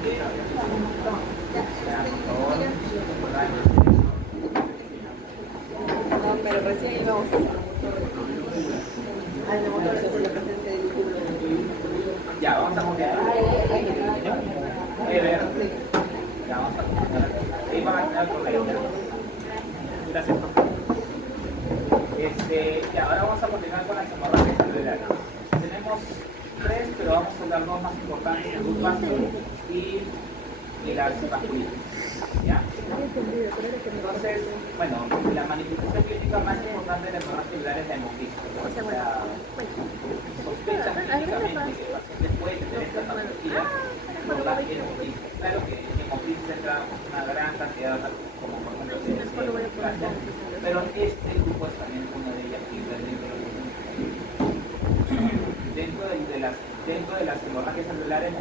No, pero recién íbamos a al de motores por la presencia del título. Ya, vamos a copiar. Ver. Ya, vamos a copiar. Ahí van a tener problemas. Gracias, profe. Ya, ahora vamos a continuar con las hemorragias cerebrales. Tenemos tres, pero vamos a hablar dos más importantes, el vaso y las vasculitis. ¿Ya? Entonces, bueno, la manifestación clínica más importante de la hemorragia cerebral es la hemofisia. O sea, sospechan clínicamente que el paciente puede tener esta patología por la hemofisia. Claro que en hemofisia entra una gran cantidad, como por ejemplo pero este grupo es también una de ellas dentro de las hemorragias celulares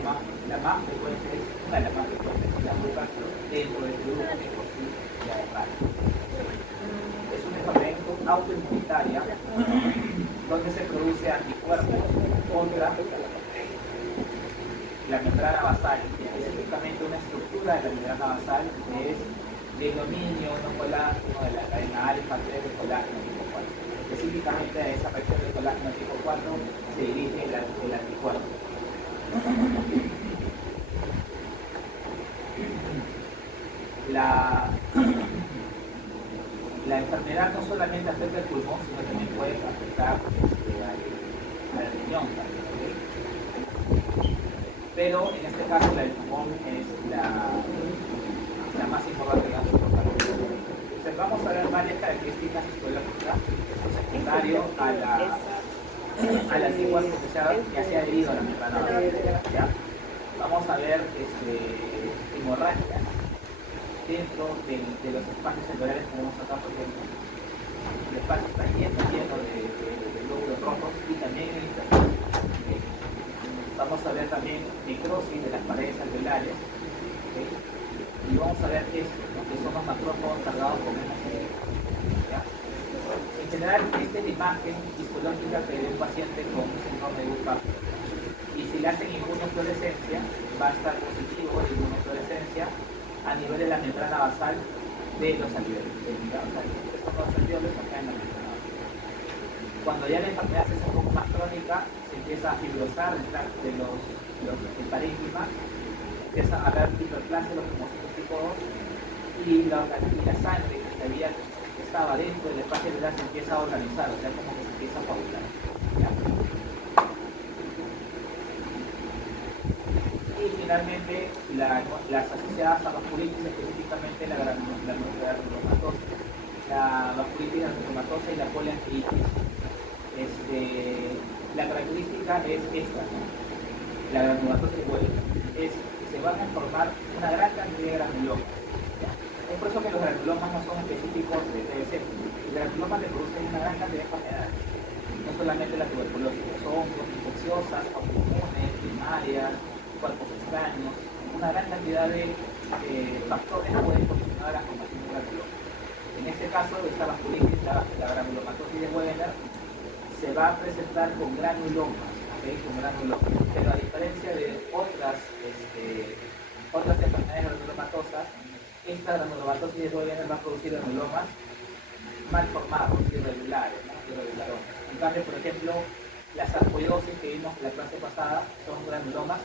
la más frecuente es una de las más frecuentes la bucal dentro del grupo que constituye la hemorragia. Es una enfermedad autoinmunitaria donde se produce anticuerpos contra la membrana basal, específicamente una estructura de la membrana basal que es de dominio no colágeno de la cadena alfa 3 de colágeno tipo 4. Específicamente a esa reacción de colágeno tipo 4 se dirige el anticuerpo. La enfermedad no solamente afecta el pulmón, sino también puede afectar al riñón. ¿Okay? Pero en este caso la del pulmón es la más importante de las importantes. Entonces vamos a ver varias características histológicas secundario a la antigua que se ha adherido a la membrana basal. Vamos a ver hemorragias dentro de los espacios celulares que tenemos acá, por ejemplo. El espacio está lleno de glóbulos rojos y también en el interior. Vamos a ver también necrosis de las paredes alveolares. ¿Okay? Y vamos a ver esto, ¿no? Que son los macrófagos cargados con hemocentro. En general, esta es la imagen histológica que ve un paciente con un síndrome de Buffalo. Y si le hacen inmunofluorescencia, va a estar positivo de inmunofluorescencia a nivel de la membrana basal de los alveolos. Estos dos alveolos acá en la membrana basal. Cuando ya la enfermedad se hace un poco más crónica, se empieza a fibrosar el tracto de el parénquima, empiezan a haber hiperplasia de los hemocitos tipo 2 y la sangre que estaba dentro del espacio celular se empieza a organizar, o sea, como que se empieza a coagular. Y finalmente, las asociadas a vasculitis, específicamente la granulomatosis, la vasculitis granulomatosa y la poliangiitis. La característica es esta, ¿no? La granulomatosis es que se van a formar una gran cantidad de granulomas. Es por eso que los granulomas no son específicos de TBC. Los granulomas le producen una gran cantidad de enfermedades. No solamente la tuberculosis, son infecciosas, autoinmunes, primarias, cuerpos extraños, una gran cantidad de factores pueden condicionar la formación de granuloma. En este caso, esta vasculitis, la granulomatosis de Wegener, se va a presentar con granulomas, ¿okay? Con granulomas. Pero a diferencia de otras enfermedades granulomatosas, esta granulomatosis de Wegener va a producir granulomas mal formados, irregulares, ¿no? Irregulares. En cambio, por ejemplo, la sarcoidosis que vimos en la clase pasada son granulomas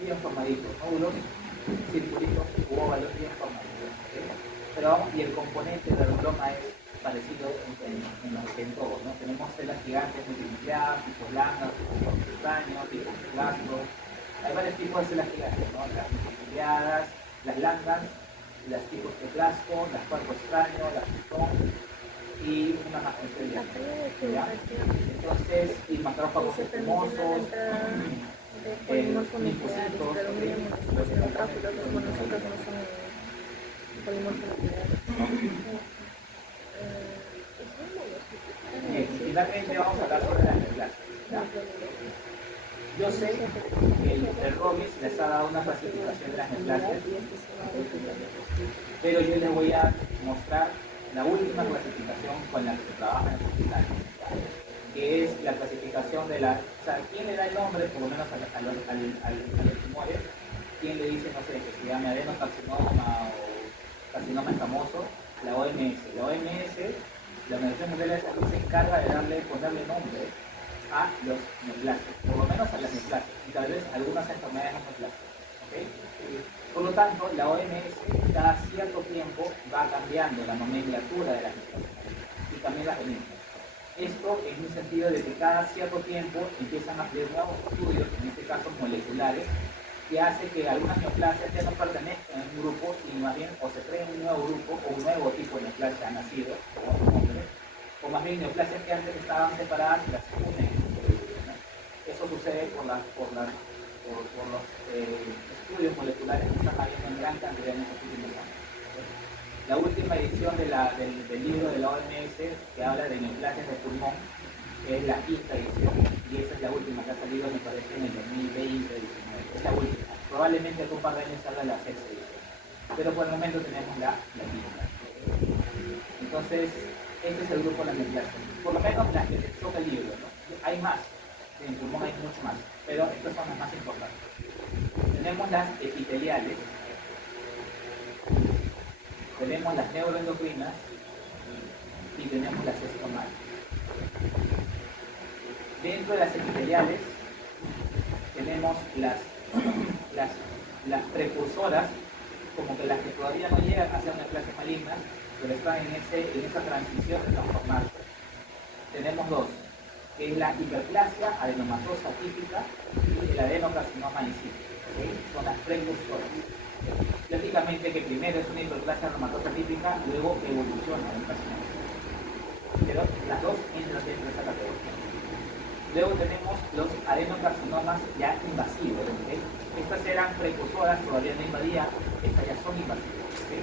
bien formaditos, nódulos, circulitos u óvalos bien formaditos. ¿Okay? Pero vamos, y el componente del granuloma es parecido en todo, ¿no? Tenemos células gigantes multinucleadas, tipos langas, tipos extraños, tipos plastos. Hay varios tipos de células gigantes, ¿no? Las multinucleadas, las langas, las tipos de plasto, las cuerpos extraños, las pistón y una más especial. Entonces, y macrófagos espumosos, linfocitos, los Bien, finalmente vamos a hablar sobre las neoplasias. Yo sé que el Robbins les ha dado una clasificación de las neoplasias, pero yo les voy a mostrar la última clasificación con la que se trabaja en el hospital, que es la clasificación de la... O sea, ¿quién le da el nombre, por lo menos a los tumores? ¿quién le dice, no sé, que se llame adenocarcinoma o carcinoma escamoso? La OMS. La OMS, la Organización Mundial de la Salud, se encarga de ponerle nombre a los neoplasias, por lo menos a las neoplasias, y tal vez algunas enfermedades neoplásicas. ¿Okay? Por lo tanto, la OMS cada cierto tiempo va cambiando la nomenclatura de las neoplasias y también las benignas. Esto en un sentido de que cada cierto tiempo empiezan a hacer nuevos estudios, en este caso moleculares, que hace que algunas neoplasias ya no pertenezcan a un grupo y más bien o se cree un nuevo grupo o un nuevo tipo de neoplasia ha nacido, o más bien neoplasias que antes estaban separadas y las unen. ¿No? Eso sucede por los estudios moleculares que están habiendo en gran cantidad en estos últimos años. La última edición del libro de la OMS que habla de neoplasias de pulmón es la quinta edición, y esa es la última que ha salido, me parece, en el 2020-2019. Es la última. Probablemente en un par de años salga la sexta edición. Pero por el momento tenemos la quinta. Entonces, este es el grupo de las neoplasias. Por lo menos las que se toca el libro, ¿no? Hay más. En pulmón hay mucho más, pero estas son las más importantes. Tenemos las epiteliales, tenemos las neuroendocrinas y tenemos las estomales. Dentro de las epiteliales tenemos las precursoras, como que las que todavía no llegan a ser neoplasias malignas, pero están en esa transición de transformarse. Tenemos dos, que es la hiperplasia adenomatosa típica y el adenocarcinoma in situ. ¿Okay? Son las precursoras. Lógicamente que primero es una hiperplasia adenomatosa típica, luego evoluciona en un carcinoma. Pero las dos entran dentro de esa categoría. Luego tenemos los adenocarcinomas ya invasivos. ¿Okay? Estas eran precursoras, todavía no invadían, estas ya son invasivas. ¿Okay?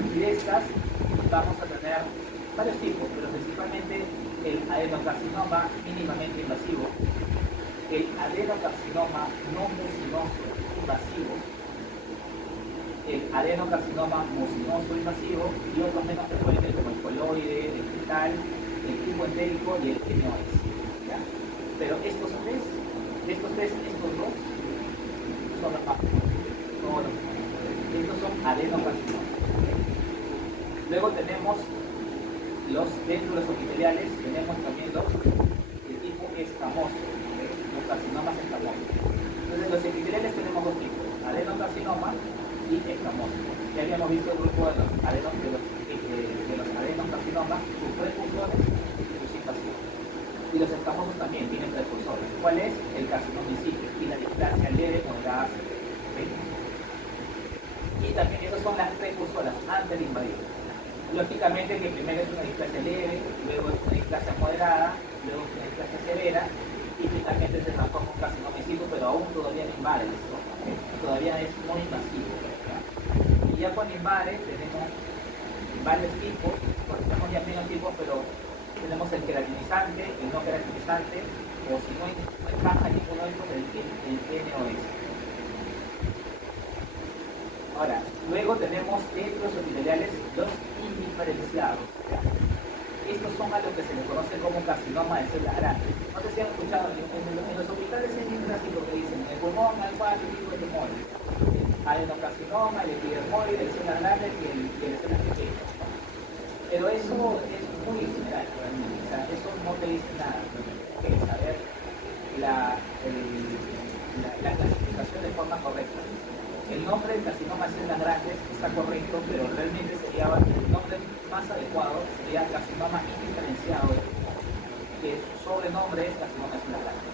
Y de estas vamos a tener varios tipos, pero principalmente el adenocarcinoma mínimamente invasivo, el adenocarcinoma no mucinoso invasivo, el adenocarcinoma mucinoso invasivo y otros menos frecuentes como el coloide, el cristal, el tipo entérico y el NOS. Pero estos dos son los más frecuentes. Estos son adenocarcinomas. Luego tenemos dentro de los epiteliales, tenemos también los de tipo escamoso, los carcinomas escamosos. Entonces, los epiteliales tenemos dos tipos, adenocarcinoma y escamoso. Ya habíamos visto el grupo de los adenocarcinomas, sus precursores y sus invasivos. Y los escamosos también tienen precursores. ¿Cuál es? El carcinoma in situ y la displasia leve moderada. ¿Okay? Y también esas son las precursoras antes de invadir. Lógicamente que primero es una displasia leve, luego es una displasia moderada, luego es una displasia severa y finalmente se transforma en un carcinoma in situ, pero aún todavía no invade el estómago, ¿okay? Todavía es no invasivo. ¿Ya? Y ya cuando invade tenemos varios tipos, porque tenemos ya menos tipos, pero tenemos el queratinizante, el no queratinizante, o si no encaja ninguno de estos, el NOS. Ahora, luego tenemos dentro de los epiteliales los indiferenciados. Estos son a los que se les conoce como carcinoma de células grandes. No sé si han escuchado, en los hospitales hay un clásico que dicen, en el pulmón hay 4 tipos de tumores. Hay el adenocarcinoma, el epidermoide, el de células grandes y el de células pequeñas. Pero eso es muy general, realmente. O sea, eso no te dice nada. Tienes que saber la clasificación de forma correcta. El nombre del carcinoma de células grandes está correcto, pero realmente sería el nombre más adecuado sería carcinoma indiferenciado, que su sobrenombre es carcinoma de células grandes.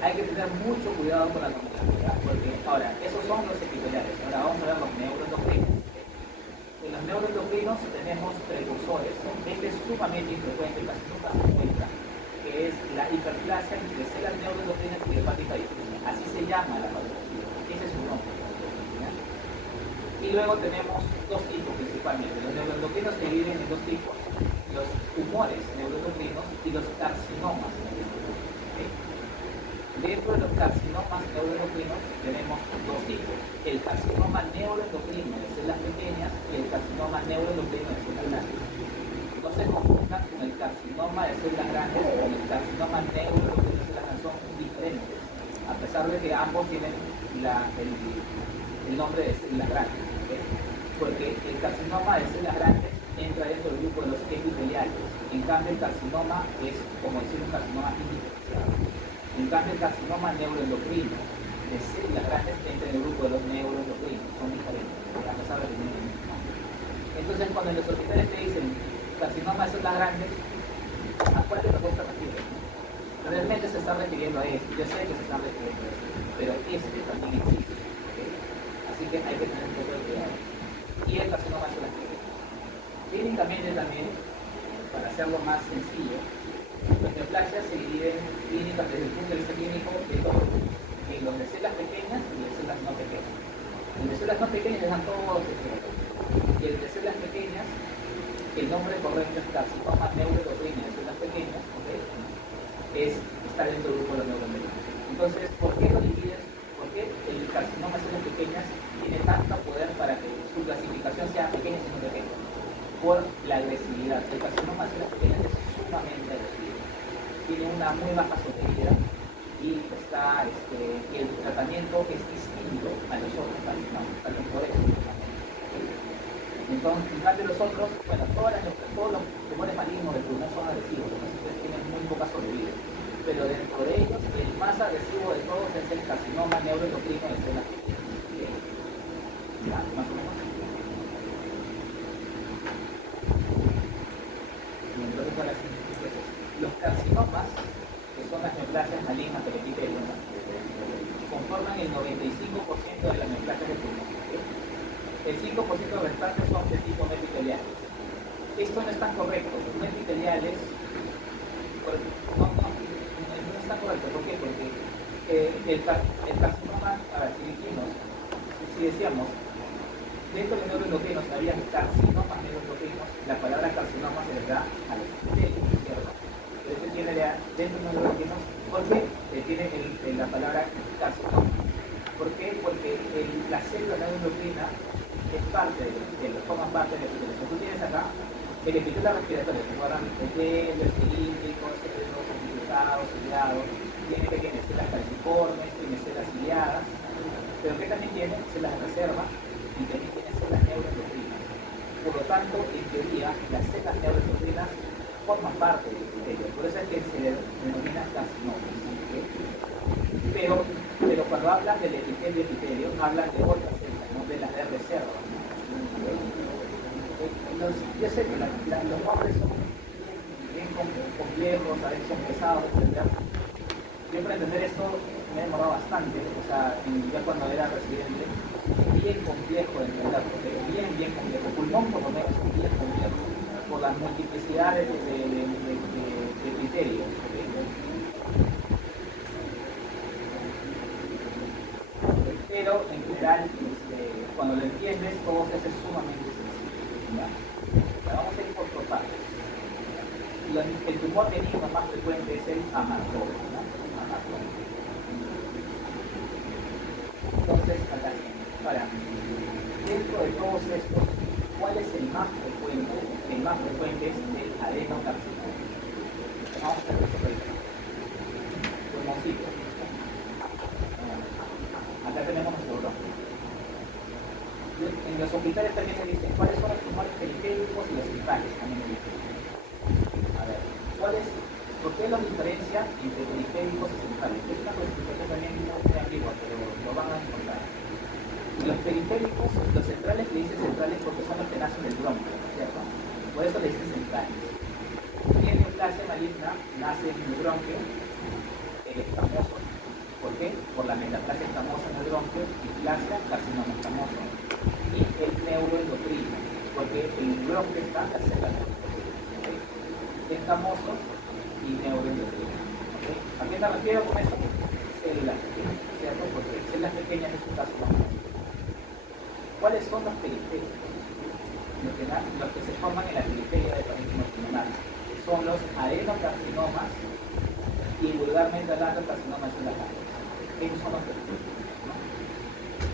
Hay que tener mucho cuidado con la nomenclatura, porque ahora, esos son los epiteliales. Ahora vamos a ver los neuroendocrinos. En los neuroendocrinos tenemos precursores. Este es sumamente infrecuente, casi nunca se encuentra, que es la hiperplasia entre células neuroendocrinas y hepática difusa. Así se llma la patología. Ese es su nombre. Y luego tenemos dos tipos principalmente. Los neuroendocrinos se dividen en dos tipos: los tumores neuroendocrinos y los carcinomas neuroendocrinos. ¿Okay? Dentro de los carcinomas neuroendocrinos tenemos dos tipos: el carcinoma neuroendocrino de células pequeñas y el carcinoma neuroendocrino de células grandes. No se confundan con el carcinoma de células grandes con el carcinoma neuroendocrino de células grandes, son diferentes, a pesar de que ambos tienen el nombre de células grandes, ¿okay? Porque el carcinoma de células grandes entra dentro del grupo de los epiteliales. En cambio, el carcinoma es, como decir, un carcinoma indiferenciado. En cambio, el carcinoma neuroendocrino de células grandes entra en el grupo de los neuroendocrinos. Son diferentes, a pesar de que tienen el mismo nombre. Entonces, cuando en los hospitales te dicen carcinoma de células grandes, ¿a cuál de los dos te refieres? Realmente se está refiriendo a este. Yo sé que se está refiriendo a este, pero este también existe, ¿okay? Así que hay que tener un poco de cuidado. Y el carcinoma de células pequeñas. Clínicamente también, para hacerlo más sencillo, las neoplasias se dividen clínicas desde el punto de vista clínico de todo, en los de células pequeñas y de células no pequeñas. El de células no pequeñas les dan todos secretos. Y el de células pequeñas, el nombre correcto es carcinoma neuroendocrino de células pequeñas, ¿okay? Está dentro del grupo de los neuroendocrinos. Entonces, ¿por qué lo dividen? ¿Por qué el carcinoma de células pequeñas tiene tanto poder para que su clasificación sea pequeña y no pequeña? Por la agresividad. El carcinoma de células pequeñas es sumamente agresivo. Tiene una muy baja sostenibilidad y el tratamiento es distinto a los otros carcinomas, tal vez por eso. Entonces, en cambio los otros, bueno, todos los tumores malignos del pulmón son agresivos, entonces tienen muy poca sobrevida. Pero dentro de ellos, el más agresivo de todos es el carcinoma neuroendocrino de células pequeñas. ¿Ya? Más o menos. Entonces, ahora sí, los carcinomas, que son las neoplasias malignas del epitelio, conforman el 95% de las neoplasias del pulmón. El 5% restante son de tipo no epiteliales. Esto no es tan correcto. Los no epiteliales no es tan correcto. ¿Por qué? Porque el carcinoma, si dijimos, si decíamos, dentro de neuroendocrinos había carcinomas neuroendocrinos, la palabra carcinoma se le da a los epitelios, ¿cierto? Entonces tiene dentro de neuroendocrinos, ¿por qué tiene la palabra carcinoma? ¿Por qué? Porque la célula neuroendocrina forman parte del epitelio. Tú tienes acá el epitelio respiratorio, que guardan epitelio, cilíndrico, cerebrosos, cruzados, ciliados, tiene pequeñas células calciformes, tiene células ciliadas, pero que también tiene células de reserva y también tiene células neuroendocrinas. Por lo tanto, en teoría, las células neuroendocrinas forman parte del epitelio, por eso es que se denomina carcinomas. ¿Okay? Pero cuando hablan del epitelio, hablan de otras células, no de las de reserva. Yo sé que los nombres son bien complejos, a veces son pesados de entender. Yo para entender esto me he demorado bastante, o sea, ya cuando era residente, bien complejo de entender, bien complejo. El pulmón por lo menos es bien complejo, por las multiplicidades de criterios. Pero en general, cuando lo entiendes, todo se hace sumamente sencillo. ¿Ya? Vamos a ir por partes. El tumor benigno más frecuente es el amartoma, ¿no? Entonces, acá, para dentro de todos estos, ¿cuál es el más frecuente? El más frecuente es el adenocarcinoma. Vamos a resolver el pulmoncito. Acá tenemos nuestro bronquio. En los hospitales también se dicen cuáles son los tumores periféricos y los centrales, también me dicen. A ver, ¿por qué los diferencia entre periféricos y centrales? Es una clasificación también muy ambigua, pero lo van a encontrar. Los periféricos, los centrales le dicen centrales porque son los que nacen del bronquio, ¿cierto? Por eso le dicen centrales. Y en neoplasia maligna nace en el bronquio escamoso. ¿Por qué? Por la metaplasia escamosa en el bronquio, displasia, carcinoma escamoso. Y el neuroendocrino, porque el bronquio está en la célula neuroendocrina. Escamoso y neuroendocrino. ¿Okay? ¿A qué me refiero con eso? Células pequeñas, ¿cierto? Porque células pequeñas es un caso más. ¿Cuáles son los periféricos? Los que se forman en la periferia del parénquima pulmonar son los adenocarcinomas y vulgarmente hablando carcinomas de la cara. Esos son los periféricos, ¿no?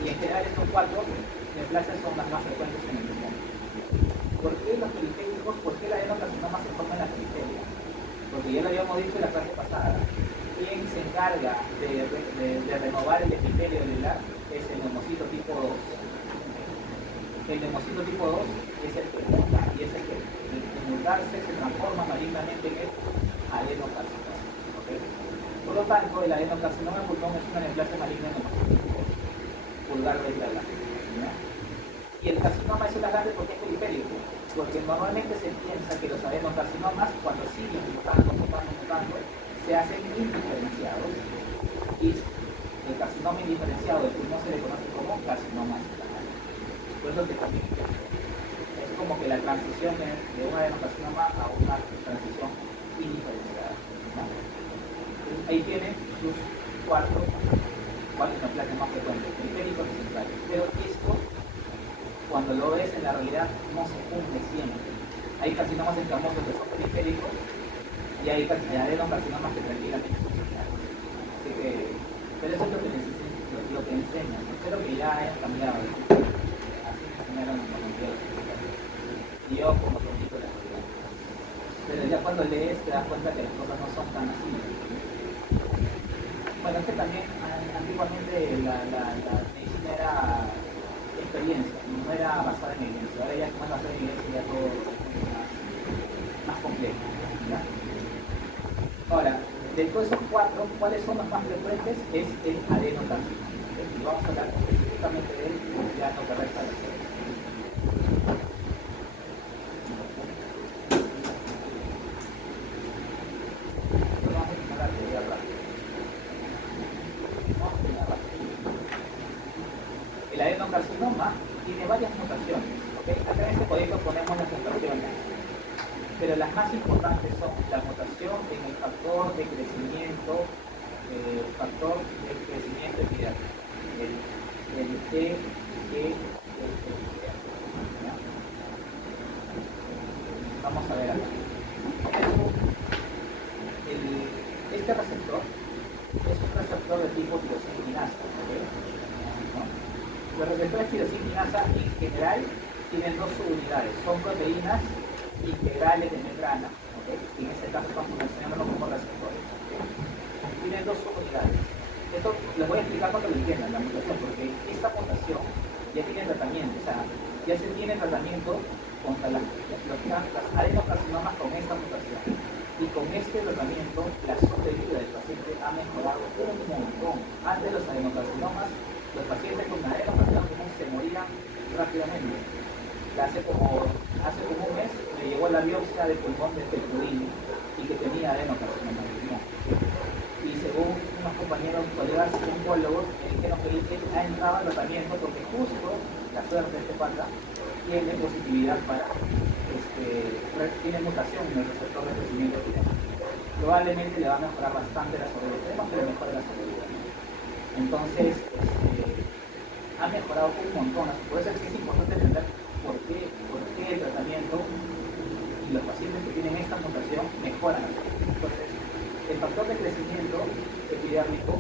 Y en general estos cuatro neoplasias son las más frecuentes en el pulmón. ¿Por qué los periféricos? ¿Por qué el adenocarcinoma se forma en la periferia? Porque ya lo habíamos dicho en la clase pasada. ¿Quién se encarga de renovar el epitelio celular? es el neumocito tipo 2. El neumocito tipo 2 es el que muta y es el que de mutarse se transforma malignamente en el adenocarcinoma. ¿Okay? Por lo tanto, el adenocarcinoma de pulmón es una neoplasia maligna de neumocito pulgar beta grande. Y el carcinoma es una grande porque es periférico, porque normalmente se piensa que los adenocarcinomas, cuando siguen mutando, se hacen indiferenciados y el carcinoma indiferenciado del pulmón se le conoce como carcinoma cerebral. Por eso es como que la transición de un adenocarcinoma a una transición indiferenciada. ¿No? Ahí tienen sus cuatro neoplasias más frecuentes, periféricos y centrales. Pero esto, cuando lo ves en la realidad, no se cumple siempre. Hay carcinomas escamosos que son periféricos y hay adenocarcinomas que tranquilamente son centrales. Así que, pero eso es lo que enseñan. Espero que ya haya cambiado. Así me enseñaron cuando enviaron. Y yo como poquito la realidad. Pero ya cuando lees te das cuenta que las cosas no son tan así. Bueno, es que también antiguamente la medicina era experiencia, no era basada en evidencia. Ahora ya como es basada en evidencia ya todo es más complejo. ¿Ya? Ahora, de todos esos cuatro, ¿cuáles son los más frecuentes? Es el adenocarcinoma. Y vamos a hablar específicamente de él, ya no que resta de hacer. El adenocarcinoma tiene varias mutaciones. ¿Okay? Acá en este código ponemos las mutaciones, pero las más importantes son la mutación en el factor de crecimiento epidérmico, el TGF. Vamos a ver acá. Este receptor es un receptor de tipo tirosina-quinasa. ¿Okay? ¿No? Los receptores tirosina-quinasa en general tienen dos subunidades, son proteínas integrales de membrana, ¿okay? Y en este caso estamos mencionándolo como receptores. ¿Okay? Tienen dos subunidades. Esto les voy a explicar para que lo entiendan, la mutación, porque esta mutación ya tiene tratamiento, o sea, ya se tiene tratamiento contra las adenocarcinomas con esta mutación. Y con este tratamiento, la sobrevida del paciente ha mejorado un montón. Antes los adenocarcinomas, los pacientes con adenocarcinoma se morían rápidamente. Hace como un mes me llegó la biopsia de pulmón de Pepudini y que tenía adenocarcinoma. Y según unos compañeros, colegas oncólogos, me dijeron que él ha entrado al tratamiento porque justo la suerte de este pata tiene positividad para, tiene mutación en el receptor de crecimiento epidérmico. Probablemente le va a mejorar bastante la sobrevida. Tenemos que le mejore la sobrevida. Entonces, ha mejorado un montón. Por eso es que es importante entender por qué el tratamiento y los pacientes que tienen esta mutación mejoran. Entonces, el factor de crecimiento epidérmico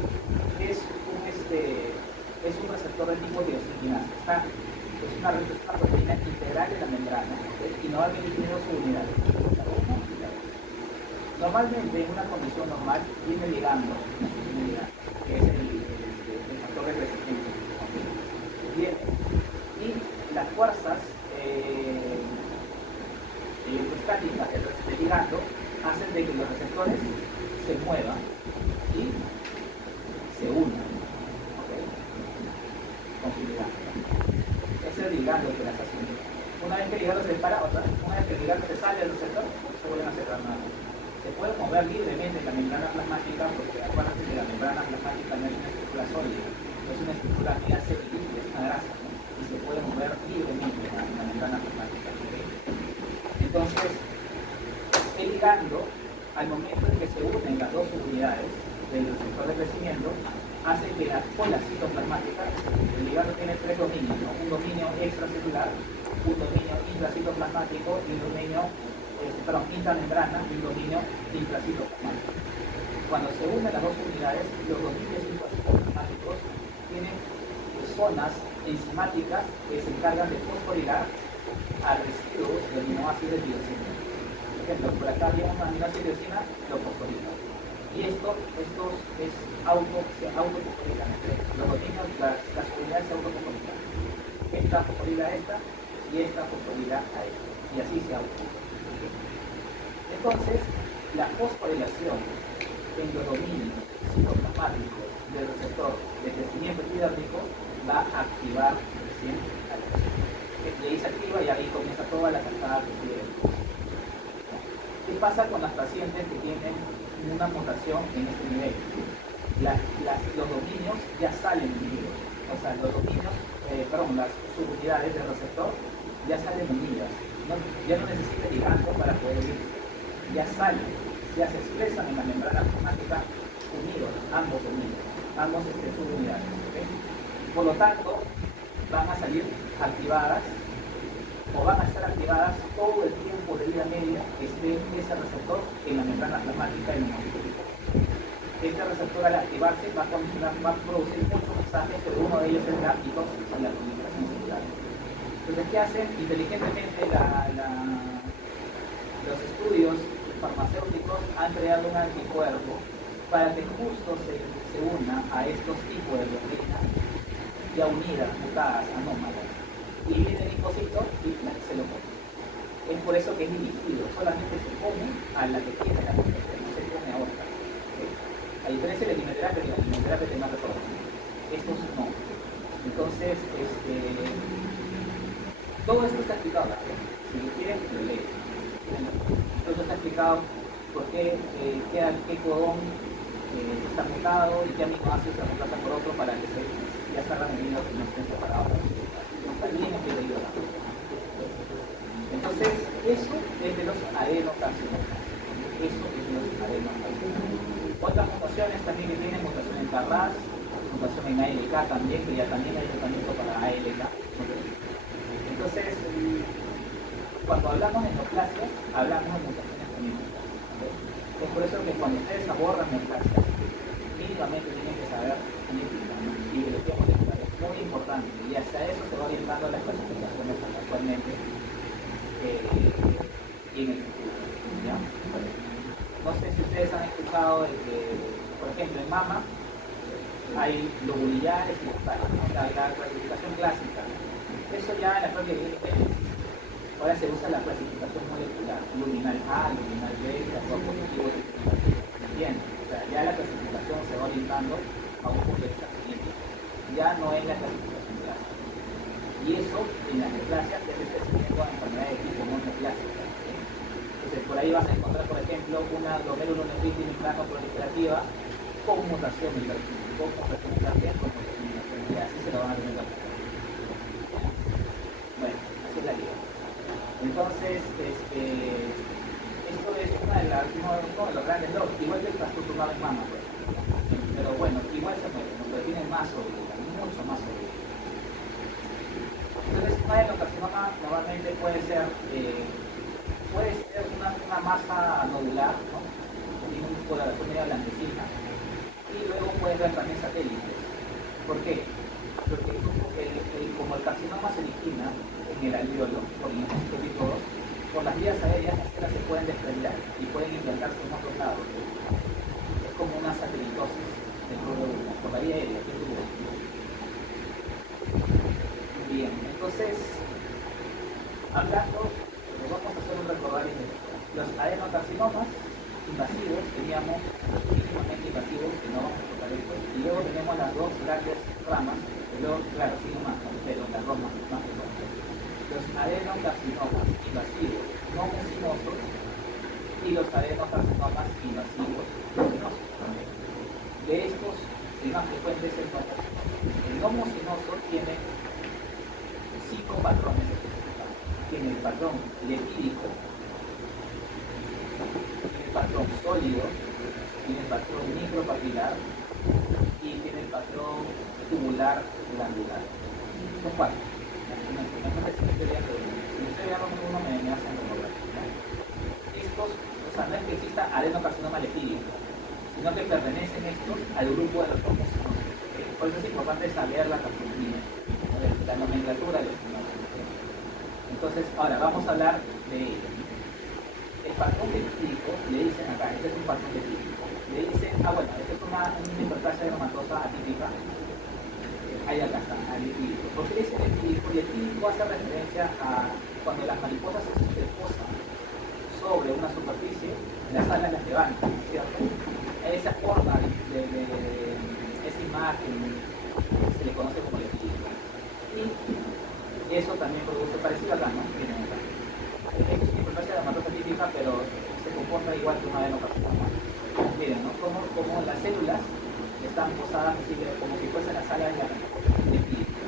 es un receptor de tipo tirosina-quinasa. Es una proteína integral de la membrana, ¿okay? Y normalmente tiene dos unidades. Normalmente en una condición normal viene ligando, que es el factor de crecimiento. Bien, y las fuerzas electrostáticas de ligando hacen de que los receptores se muevan y se unan, ¿okay? Con su ligando. Es el ligando que las hace. Una vez que el ligando se dispara, una vez que el ligando se sale del receptor, se vuelven a separar nada. Se puede mover libremente la membrana plasmática, porque acuérdense que la membrana plasmática no es una estructura sólida, es una estructura que hace libre, es una grasa, ¿no? Y se puede mover libremente la membrana plasmática. ¿Okay? Entonces, el ligando, al momento en que se unen las dos unidades del receptor de crecimiento, hace que las colas citoplasmáticas, el ligando tiene tres dominios, ¿no? Un dominio extracelular, un dominio intracitoplasmático y un dominio intramembrana y un dominio intracitoplasmático. Cuando se unen las dos unidades, los dominios intracitoplasmáticos tienen zonas enzimáticas que se encargan de fosforilar a residuos de aminoácidos de tirosina. Por ejemplo, por acá había un aminoácido de tirosina, lo fosforila. Y esto es se autocomunican entre ellos. Los dominios, las unidades se autocomunican. Esta fosfolila a esta y esta fosfolila a esta. Y así se autocomunican. Entonces, la fosforilación en los dominios citoplasmáticos del receptor de crecimiento epidérmico va a activar recién a la receptor. Y ahí se activa y ahí comienza toda la cascada que tiene. ¿Qué pasa con las pacientes que tienen una mutación en este nivel? Los dominios ya salen unidos. O sea, los dominios, las subunidades del receptor ya salen unidas. Ya no necesita ligando para poder unirse. Ya salen, ya se expresan en la membrana plasmática unidos, ambos subunidades. ¿Okay? Por lo tanto, van a salir activadas o van a estar activadas todo el tiempo de vida media que esté ese receptor en la membrana plasmática y neumocitológica. Este receptor al activarse va a producir muchos mensajes, pero uno de ellos es la mitosis y la comunicación celular. Entonces, ¿qué hacen? Inteligentemente los estudios farmacéuticos han creado un anticuerpo para que justo se una a estos tipos de proteínas ya unidas, mutadas, anómalas. Y viene el linfocito y se lo come. Es por eso que es dirigido, solamente se come a la que tiene la mutación, no se come a otra. ¿Okay? A diferencia de la quimioterapia te mata todo. Estos no. Entonces, todo esto está explicado. Si lo quieren, lo leen. Entonces está explicado por qué codón está mutado y qué aminoácidos se reemplazan por otro para que ya salgan unidos y no estén separados. También es de ayuda. Entonces, eso es de los adenocarcinomas. Otras mutaciones también que tienen mutación en KRAS, mutación en ALK también, que ya también hay tratamiento para ALK. Entonces, cuando hablamos de neoplasias, hablamos de mutaciones genéticas. Es por eso que cuando ustedes abordan neoplasias, mínimamente tienen que saber genética, ¿no? Y biología molecular es muy importante, y hasta eso se va orientando las clasificaciones actualmente y en el futuro. ¿Ya? No sé si ustedes han escuchado de que, por ejemplo, en mama hay lobulillares y locales, ¿no? La clasificación clásica. Eso ya en la propia biología. Ahora se usa la clasificación molecular, luminal A, luminal B, caso positivo, ¿entienden? O sea, ya la clasificación se va orientando a un contexto clínico. Ya no es la clasificación clásica. Y eso en las neoplasias es el crecimiento de enfermedades de tipo no neoplásica. Entonces, por ahí vas a encontrar, por ejemplo, una glomerulonefritis temprano proliferativa con mutación en la con mutación en la piel, con mutación en la piel. Y así se lo van a tener que aplicar. Bueno, así es la liga. Entonces, esto es uno de los grandes logros, igual que el trastorno en mama, pues. Pero bueno, igual se mueve, ¿no? Pero tiene más sobrevida, mucho más sobrevida. Entonces, una adenocarcinoma normalmente puede ser una masa nodular, ¿no? Tiene una coloración media blanquecina, y luego puede ver también satélites. ¿Por qué? Porque como el carcinoma se origina en el alveolo, por el linfocito y todo, por las vías aéreas las células se pueden desprender y pueden implantarse en otros lados. Es como una satelitosis por la vía aérea. Bien, entonces, hablando, vamos a hacer un recordario de los adenocarcinomas invasivos, teníamos los mínimamente invasivos, que no vamos a tocar esto, y luego tenemos las dos grandes ramas, que luego, claro, siguen más, pero las dos más frecuentes. Los adenocarcinomas invasivos no mucinosos y los adenocarcinomas invasivos mucinosos. De estos, el más frecuente es el no mucinoso. El no mucinoso tiene 5 patrones específicos. Tiene el patrón lepídico, tiene el patrón sólido, tiene el patrón micropapilar y tiene el patrón tubular glandular. Son 4. Si me estoy dando uno me hacen recordar. Estos, o sea, no es que exista adenocarcinoma lepídico, sino que pertenecen estos al grupo de los homocinosos. Por eso es importante saber la taxonomía, la nomenclatura de los homocinosos. Entonces, ahora vamos a hablar de ellos. El patrón lepídico, le dicen acá, este es un patrón lepídico, le dice Bueno, esta es una hiperplasia adenomatosa atípica. Ahí acá está, al etílico. ¿Por qué dice el etílico? El etílico hace referencia a cuando las mariposas se posan sobre una superficie, las alas las levantan, ¿cierto? Esa forma esa imagen se le conoce como el etílico. Y eso también produce parecido acá, ¿no? Miren acá. Esto es una hiperplasia adenomatosa atípica, pero se comporta igual que una adenocarcinoma. Miren, ¿no? Como las células están posadas así como si fuesen las alas de etílico.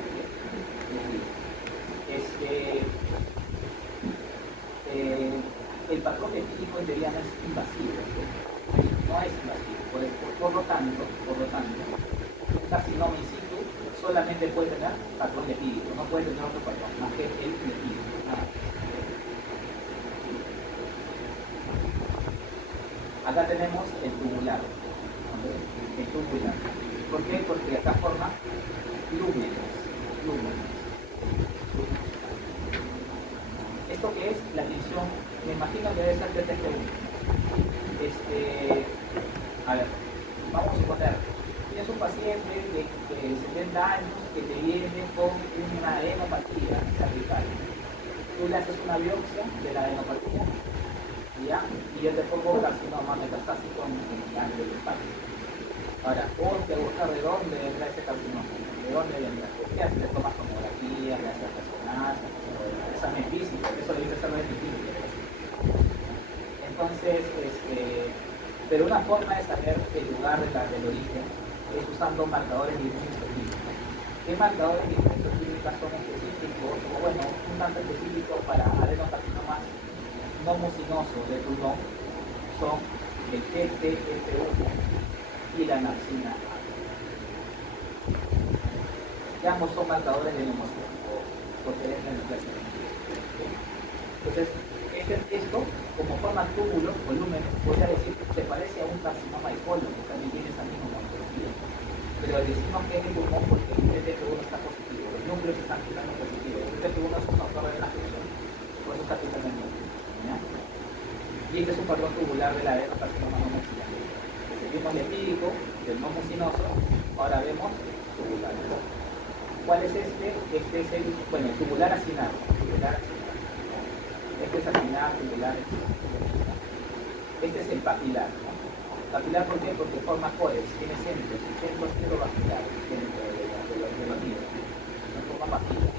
El patrón etílico en teoría no es invasivo, no es invasivo, por lo tanto, un carcinoma in situ solamente puede tener patrón etílico, no puede tener otro patrón más que el etílico. Acá tenemos el tubular. El tubular. ¿Por qué? Porque acá forma lúmenes. ¿Esto qué es? La tinción, me imagino que debe ser TTG1. A ver, vamos a suponer, tienes un paciente de 70 años que te viene con una adenopatía cervical. Tú le haces una biopsia de la adenopatía, ¿ya? Y yo te pongo carcinoma metastásico en el ganglio linfático. Ahora, ponte a buscar de dónde vendrá ese carcinoma, de dónde vendrá. ¿Qué haces? Le tomas tomografía, le haces resonancia, examen físico, eso le dice examen físico. Entonces, pero una forma de saber el lugar del origen es usando marcadores de inmunohistoquímica. ¿Qué marcadores de inmunohistoquímica son específicos, o bueno, un tanto específicos para adenocarcinomas no mucinosos de pulmón? Son el TTF1 y la narcina A. Que ambos son marcadores de neumocito, porque es la neoplasia. Entonces, esto, como forma túbulos, volúmenes, podría decir, se parece a un carcinoma de colon, que también tiene esa misma morfología. Pero decimos que es de pulmón porque el TTF1 está positivo, los núcleos están quitando positivos. El TTF1 es un factor de transcripción, por eso está quitando el núcleo. Y este es un patrón tubular de la adenocarcinoma no mucinoso. Vimos el epídico, del no mucinoso, ahora vemos tubular. ¿Cuál es este? Este es el tubular acinar. Este es acinar, tubular. Este es el papilar. Papilar, ¿por qué? Porque forma cores, tiene centros hidrovasculares dentro de los nidos. No forma papila.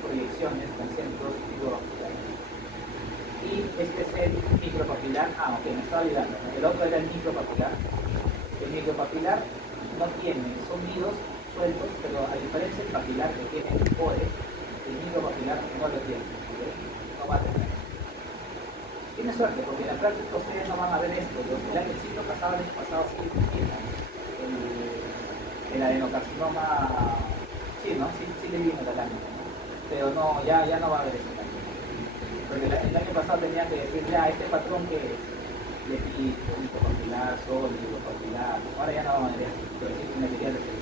Proyecciones con centros hidrovasculares. Y este es el micropapilar. Ok, me estaba olvidando. El otro era el micropapilar. El micropapilar no tiene, son nidos sueltos, pero a diferencia del papilar que tiene pores, el micropapilar no lo tiene. ¿Okay? No va a tener. Tiene suerte, porque en la práctica ustedes no van a ver esto. El año pasado sí vimos el adenocarcinoma. Sí, ¿no? Sí le vimos el año, ¿no? Pero no, ya no va a haber eso. Porque el año pasado tenía que decir, ya, este patrón que es lepídico, micropapilar, sólido, papilar, ahora ya no vamos a ver eso, pero sí me quería decir.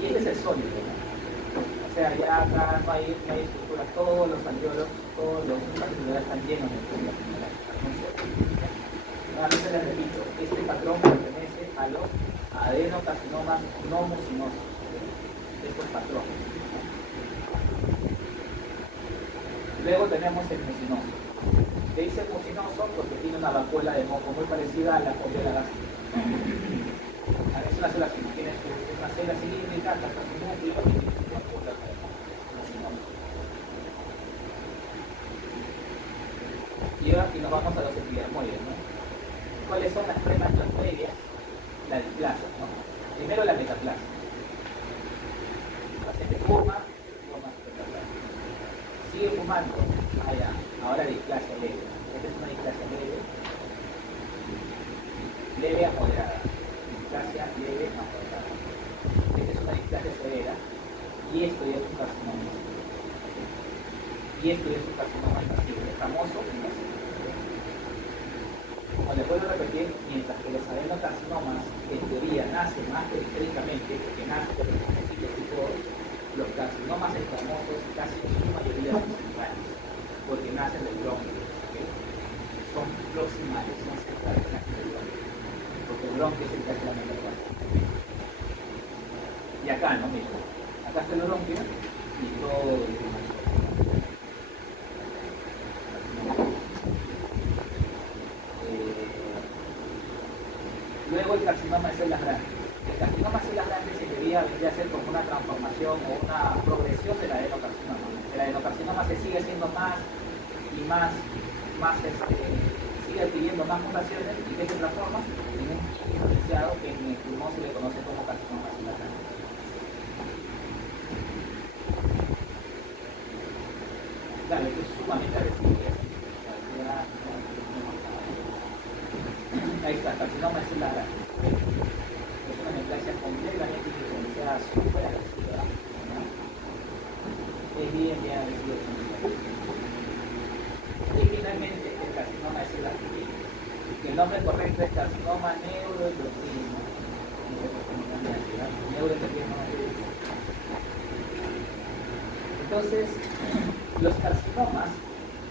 Y este es el sólido, ¿no? O sea, ya acá no hay estructuras, todos los alveolos, todos los alveolos están llenos de estructuras similares. Nuevamente les repito, este patrón pertenece a los adenocarcinomas no mucinosos. Estos patrones. Luego tenemos el mucinoso. Le dice mucinoso porque tiene una vacuola de moco muy parecida a la fobiola gástrica. Es una célula así, tiene una célula cilíndrica, hasta su núcleo y tiene su vacuola de moco. Y nos vamos a los epidermoides, ¿no? ¿Cuáles son las cremas previas? La displasia, ¿no? Primero la metaplasia. El paciente fuma metaplasia. Sigue fumando, ahora displasia leve. Esta es una displasia leve a moderada. Displasia leve a moderada. Esta es una displasia severa y esto ya es un carcinoma. Y esto ya es un carcinoma invasivo, famoso invasivo. Como les puedo repetir, mientras que los adenocarcinomas en teoría nacen más periféricamente, porque nacen de los principios y todo, los carcinomas escamosos casi en su mayoría son centrales, porque nacen del bronquio, ¿okay? Son proximales, son centrales. Acá está el bronquio y todo el tema. Luego el carcinoma de células grandes. El carcinoma de células grandes se vendría a ser como una transformación o una progresión del adenocarcinoma. El adenocarcinoma se sigue haciendo más y más, sigue adquiriendo más mutaciones y que se transforma en un diferenciado que en el pulmón se le conoce como carcinoma de células grandes. Claro, esto es sumamente agresivo. Ahí está, carcinoma de células grandes. Es una neoplasia completamente diferenciada, súper agresiva. ¿No? Es bien agresivo. Y finalmente, el carcinoma de células pequeñas. El nombre correcto es carcinoma neuroendocrino. Neuroendocrino. Entonces, los carcinomas,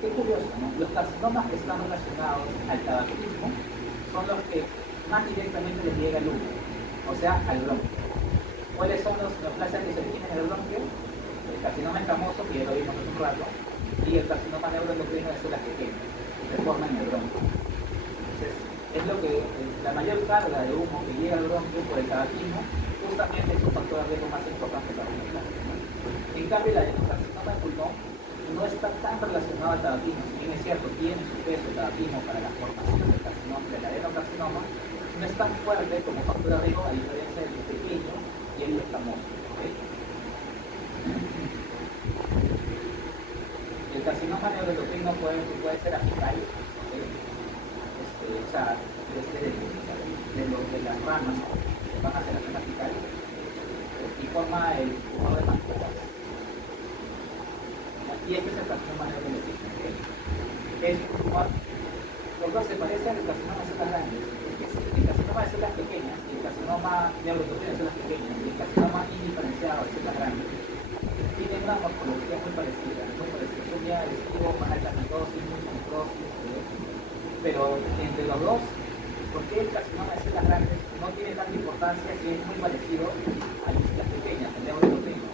qué curioso, ¿no? Los carcinomas que están relacionados al tabaquismo son los que más directamente les llega el humo, o sea, al bronquio. ¿Cuáles son los neoplasias que se originan en el bronquio? El carcinoma escamoso, que ya lo vimos hace un rato, y el carcinoma neuroendocrino de células pequeñas, que se forman en el bronquio. Entonces, es lo que la mayor carga de humo que llega al bronquio por el tabaquismo, justamente es un factor de riesgo más importante para la neoplasia. En cambio, el adenocarcinoma de pulmón no está tan relacionado al tabaquismo. Si bien es cierto, tiene su peso el tabaquismo para la formación del carcinoma, del adenocarcinoma, no es tan fuerte como factor de riesgo a diferencia del pequeño y el escamoso. ¿Okay? El carcinoma neuroendocrino puede ser apical, ¿okay? O sea, de las ramas, ¿no? Que van hacia la zona apical y forma el tumor de Mascovas. Y este es el carcinoma neuroendocrino. ¿Okay? Es un tumor, los dos se parecen al carcinoma de células grandes. El carcinoma de células pequeñas y el carcinoma neuroendocrino de células pequeñas y el carcinoma indiferenciado de células grandes tienen una morfología muy parecida. Son ya agresivos, más alta mitosis, mucha necrosis, pero entre los dos, ¿por qué el carcinoma de células grandes no tiene tanta importancia si es muy parecido a las células pequeñas, el neuroendocrino?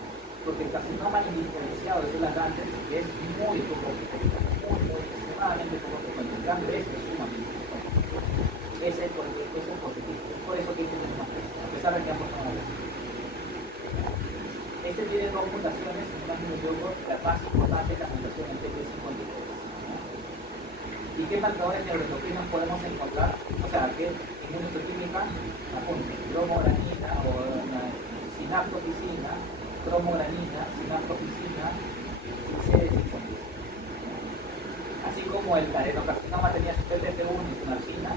Porque el carcinoma indiferenciado de células grandes es muy poco frecuente, muy extremadamente poco frecuente. En cambio, este es sumamente frecuente. Ese es positivo. Es por eso que este es más frecuente, a pesar de que ambos son agresivos. Este tiene dos mutaciones, en más de grupo, la más importante es la mutación en TP53. ¿Y qué marcadores neuroendocrinos podemos encontrar? O sea, que en inmunohistoquímica apunte cromogranina o sinaptofisina, cromogranina, sinaptofisina y CD50. Así como el adenocarcinoma tenía su TTF1 y su marcina,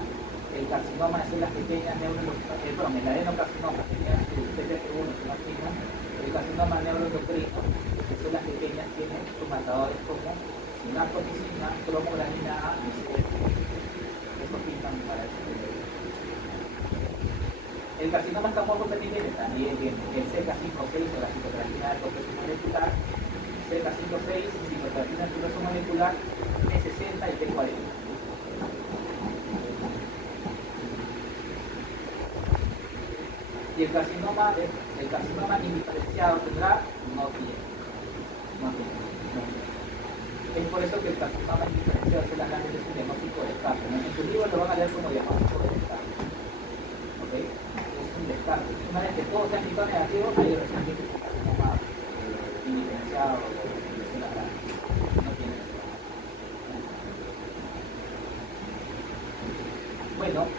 el carcinoma de células pequeñas el adenocarcinoma tenía su TTF1 y su marcina, el carcinoma neuroendocrino de células pequeñas tiene sus marcadores como sinaptofisina, cromogranina A y CD50. Estos pintan para eso. El carcinoma escamoso también tiene el CK5-6 o la citocarcina del complejo molecular, CK5-6, citocarcina del complejo molecular, T60 y T40. Y el carcinoma indiferenciado tendrá no tiene. Es por eso que el carcinoma indiferenciado de células grandes es un diagnóstico de descarte. En su libro lo van a leer como diagnóstico de descarte. ¿Okay? Es un descarte. Una vez que todo está en negativo, hay recién que el carcinoma indiferenciado de células grandes. No tiene eso. Bueno,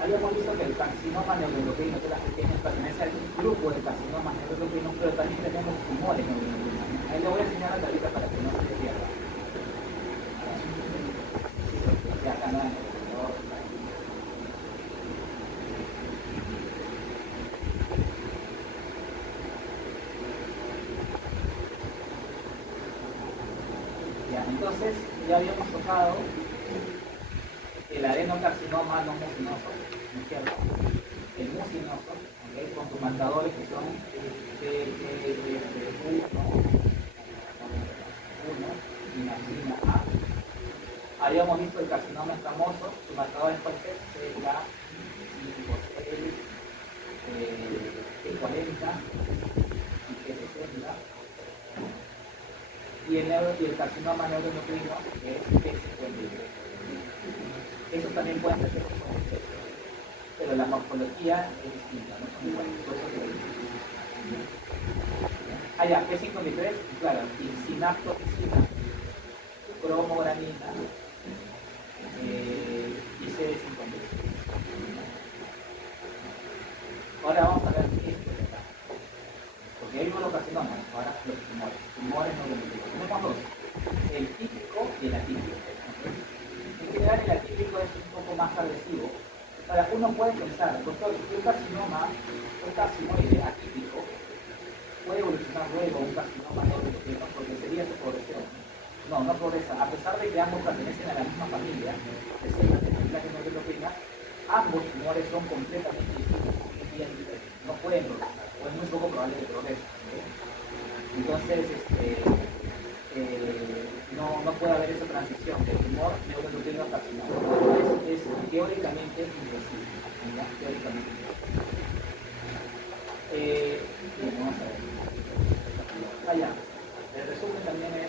habíamos visto que el carcinoma neuroendocrino de las pequeñas pertenece al grupo de carcinomas neuroendocrinos, pero también tenemos tumores neuroendocrinos. Ahí le voy a enseñar la tablita para que no se le pierda. Ya acá no hay. Ya, entonces ya habíamos tocado el adenocarcinoma no mucinoso, ¿no es cierto? El mucinoso, ¿okay? Con sus marcadores que son T1 y marcina A. Habíamos visto el carcinoma escamoso, su marcador es CK5-6, T40 y el carcinoma neuroendocrino es P53. Eso también puede ser P53, pero la morfología es distinta, no son iguales. Ya, P53, claro, y sinaptocina, cromogranina y CD56. Ahora vamos a ver esto de acá. Porque hay unos carcinomas, ahora los tumores neuroendocrinos. Tenemos dos, el típico y el atípico. En general el atípico es un poco más agresivo. Ahora uno puede pensar, doctor, un carcinoma, un carcinoide atípico, puede evolucionar luego un carcinoma neuroendocrino porque sería su progresión. No, no progresa. A pesar de que ambos pertenecen a la misma familia de células de plaques neuroendocrinas, ambos tumores son completamente distintos. No pueden progresar, o es muy poco probable que progresen. Entonces, no puede haber esa transición de tumor neuroendocrino a carcinoma. Es teóricamente imposible. Teóricamente imposible. Bien, vamos a ver. Allá. El resumen también es,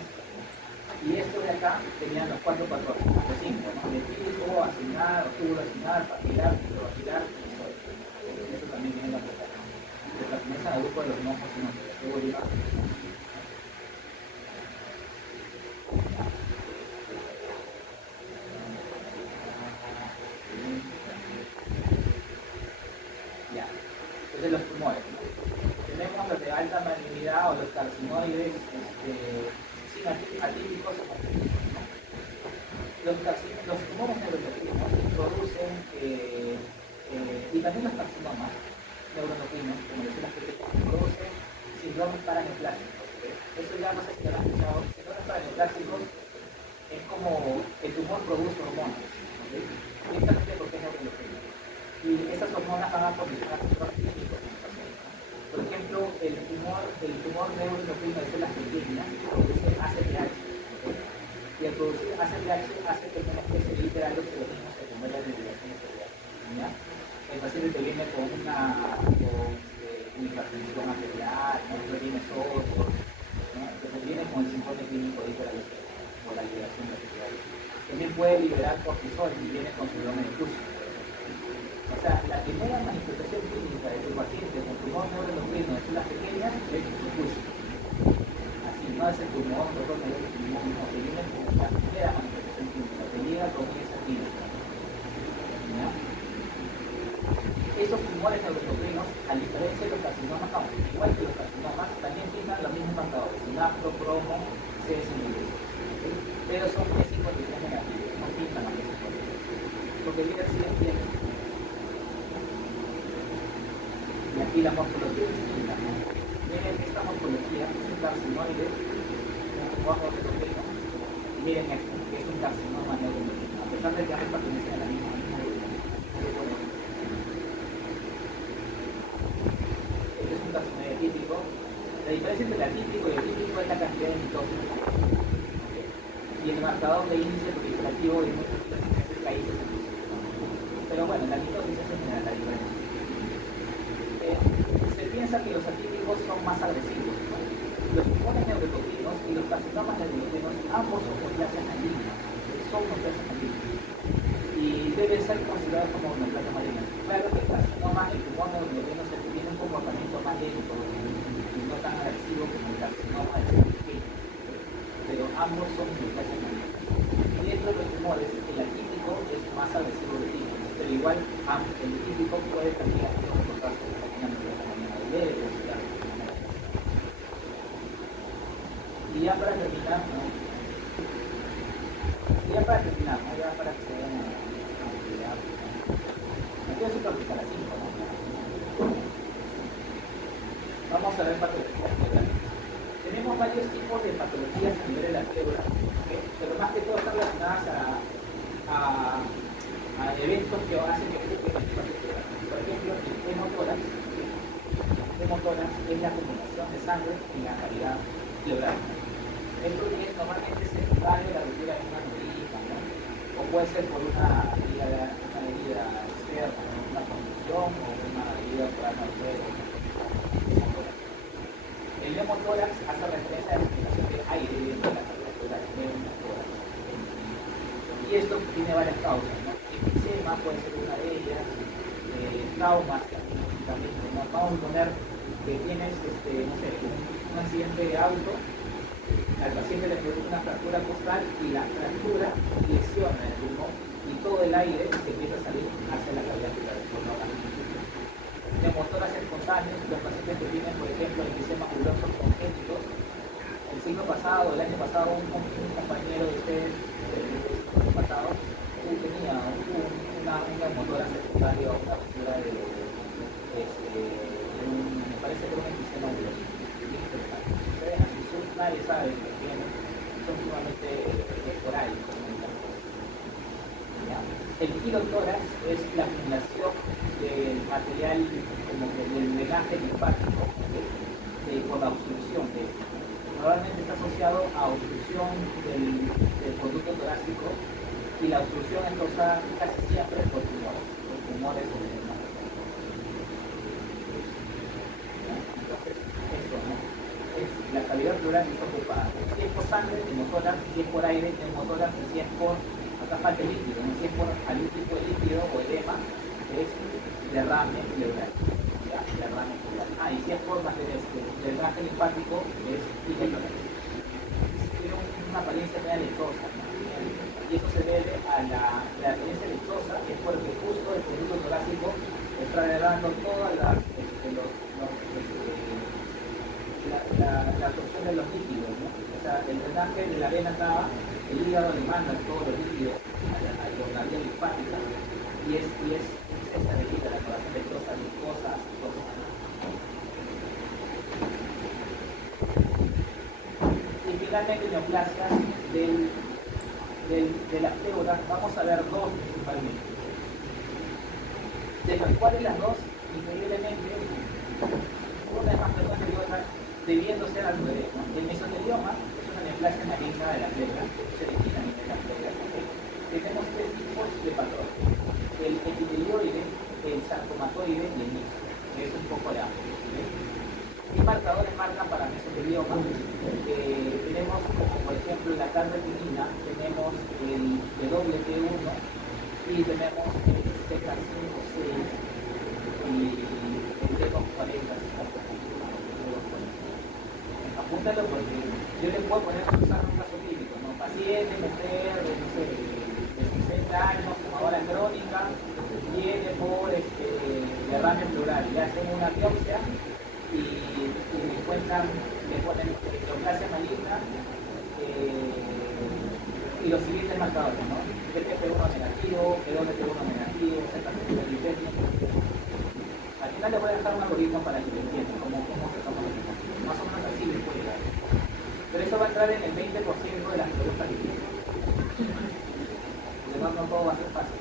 y esto de acá tenían los 4 patrones, los 5, ¿no? De típico, asignar, octubre, asignar, papilar, micropapilar, y eso también tiene la propiedad. Que pertenecen al grupo de los no fascinantes. Ya. Entonces los tumores, ¿no? Tenemos los de alta malignidad o los carcinoides sin atípicos. Los tumores neuroendocrinos producen, y también los carcinomas neuroendocrinos, como decía las películas, producen síndromes paraneoplásicos. Eso ya no sé si lo han escuchado. Síndromes paraneoplásicos es como el tumor produce hormonas, ¿okay? Exactamente porque es neuroendocrino. Y esas hormonas van a condicionar ciertos químicos en el paciente. Por ejemplo, el tumor neuroendocrino de células pequeñas produce ACTH. Y al producir ACTH hace que tengas que seguir a los organismos secundarios de liberación celular. El paciente te viene con una hipertensión arterial, ¿no? Te viene sordo, ¿no? Entonces viene con el síntoma clínico de hiperaldosteronia por la liberación celular. También puede liberar cortisol y viene con síndrome de Cushing. O sea, la primera manifestación clínica de tu paciente con tumor neuroendocrino de células pequeñas es su Cushing. Así no es el tumor, otro neuroendocrino, no, te viene con la primera manifestación clínica, te llega con esa clínica. Esos tumores neuroendocrinos, a diferencia de los carcinomas, igual que los carcinomas, también tienen los mismos marcadores, sinapto, cromo, CS9, pero son P53 negativos, no pintan a P53, porque el líder sí tiene. Y aquí la morfología es distinta, ¿no? Miren esta morfología, es un carcinoide, un tumor neuroendocrino, y miren esto, que es un carcinoma neuroendocrino, a pesar de que ambos pertenecen a la misma típico. La diferencia entre el atípico y el típico es la cantidad de mitógenes. ¿Okay? Y el marcador de índice proliferativo de muchos es la IC. Pero bueno, la mitosis es en general la diferencia. Se piensa que los atípicos son más agresivos, ¿no? Los tumores neuroendocrinos y los carcinomas neuroendocrinos ambos son neoplasias malignas, son neoplasias malignas. Y deben ser considerados como neoplasias malignas. Claro que el carcinoma, el tumor neuroendocrino tiene un comportamiento más lento y no tan agresivo como el carcinoma de células pequeñas, pero ambos son neoplasias malignas. Y dentro de los tumores, el atípico es más agresivo de típico, pero igual el típico puede también comportarse como una neoplasia leve. Y ya para terminar, ¿no? Ya para que se vean la actividad. Aquí es súper para 5, ¿no? Vamos a ver patologías pleurales. Tenemos varios tipos de patologías a nivel de la pleura, ¿okay? Pero más que todo están relacionadas a eventos que hacen que ocurra la pleura. Por ejemplo, el hemotórax. El hemotórax es la acumulación de sangre en la cavidad pleural. Esto es normalmente secundario de la ruptura de una aneurisma, ¿no? O puede ser por una herida externa, ¿no? Una contusión o una herida por alma. El hemotórax hace referencia a la explicación de aire dentro de la temperatura de una hora. Y esto tiene varias causas, ¿no? Enfisema puede ser una de ellas, traumas también, ¿no? Vamos a poner que tienes, no sé, un accidente de auto, al paciente le produce una fractura costal y la fractura lesiona el pulmón y todo el aire se empieza a salir hacia la cavidad pulmonar. Neumotoras espontáneas, los pacientes que tienen, por ejemplo, enfisema mulosos congénitos. El siglo pasado, el año pasado, un compañero de ustedes, el año pasado, tenía una neumotora secundaria, una ruptura de, me parece que era un enfisema muloso. Nadie sabe que tienen, son sumamente esporádicos. El quirotórax es la acumulación del material como que del drenaje linfático por la obstrucción de este. Normalmente está asociado a obstrucción del conducto torácico y la obstrucción es causada casi siempre por tumores o demás. Entonces, esto, ¿no? La cavidad pleural está ocupada. Si es por sangre, neumotórax, si es por aire, neumotórax, y si es por, acá falta el líquido, ¿no? Si es por algún tipo de líquido o edema, es derrame pleural. ¿Ya? Derrame pleural. Y si es por drenaje linfático, es hipótórax. Tiene una apariencia media lechosa, ¿no? Y eso se debe a la apariencia lechosa, que es porque justo el conducto torácico está derramando todas las la absorción de los líquidos, ¿no? O sea, el drenaje de la vena cava, el hígado le manda todos los líquidos a la vía linfática y es esta medida, la corazón lechosa, glucosa, todo. Y finalmente neoplasias de la pleura, vamos a ver dos principalmente. De las cuales las dos, increíblemente, una es más frecuente que otra, debiendo ser al revés, ¿no? El mesotelioma es una neoplasia maligna de la pleura, se origina en la pleura. Tenemos tres tipos de patrón: el epitelioide, el sarcomatoide y el mixto, que es un poco la ¿Qué marcadores marcan para mesotelioma? Tenemos, como por ejemplo, la carretinina, tenemos el WT1 y tenemos el CK5, 6 y el D240. Apúntalo porque yo le puedo poner usar un caso clínico, ¿no? Paciente, mujer, no sé, de 60 años, fumadora crónica, viene por derrame pleural, le hacen una biopsia y le encuentran, le ponen neoplasia maligna y los siguientes marcadores, ¿no? TP1 negativo, P2T1 negativo, Z1 glicemia. Al final le voy a dejar un algoritmo para que lo entiendan cómo se toma el tiempo. Más o menos así les puede dar. Pero eso va a entrar en el 20% de las preguntas que tienen. Además no todo va a ser fácil.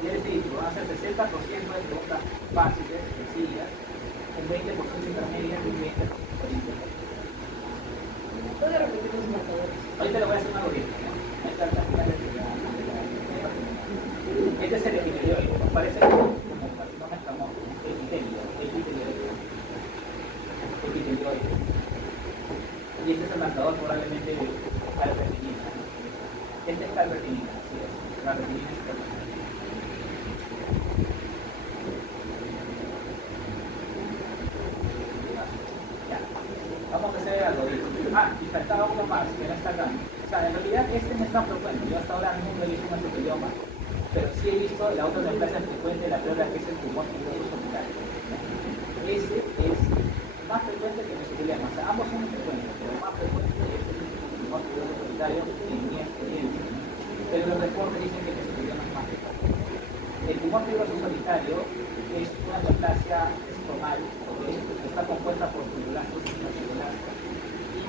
Ya les he dicho, van a ser 60% de preguntas fáciles, sencillas, un 20% intermedias y un 20% difíciles. ¿Puede repetir los marcadores? Ahorita le voy a hacer un algoritmo, ¿no? Ahí está la final de este es el epitelioide, nos parece como carcinoma escamoso, epitelioide. Y este es el marcador probablemente de calretinina. Este es calretinina, así es. Calretinina es calretinina. Ya. Vamos a hacer el algoritmo. Y faltaba uno más, que no está acá. O sea, en realidad este no es tan frecuente. Yo hasta ahora nunca he visto un mesotelioma, pero sí he visto la otra neoplasia frecuente de la pleura, que es el tumor fibroso solitario. Ese es más frecuente que el mesotelioma. O sea, ambos son muy frecuentes, pero más frecuente es el tumor fibroso solitario en mi experiencia. Pero los reportes dicen que el mesotelioma es más frecuente. El tumor fibroso solitario es una neoplasia estomal, que está compuesta por fibroblastos y fibroblastos.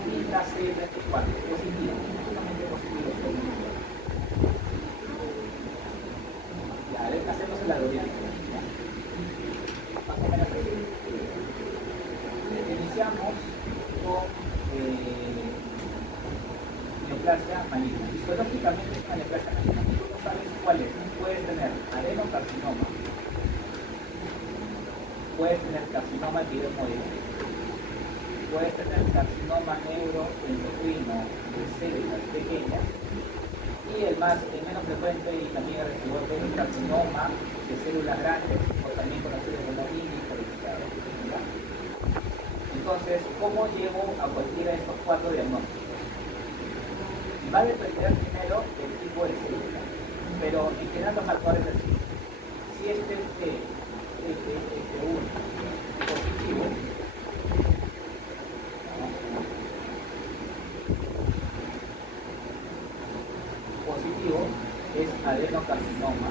Indígena C34, es indígena, no solamente positivo, es indígena. Ya, hacemos el algoritmo. Más o menos así. Iniciamos con neoplasia maligna. Histológicamente es una neoplasia maligna. Tú no sabes cuál es. Puedes tener adenocarcinoma, puedes tener carcinoma epidermoide, puedes tener carcinoma neuroendocrino de células pequeñas, y el menos frecuente y también el residual es el carcinoma de células grandes, o también conocido como inipolizado. Entonces, ¿cómo llego a cualquiera de estos 4 diagnósticos? Va a depender primero del tipo de célula, pero en general los marcadores del ciclo. Si este T1 positivo, es adenocarcinoma,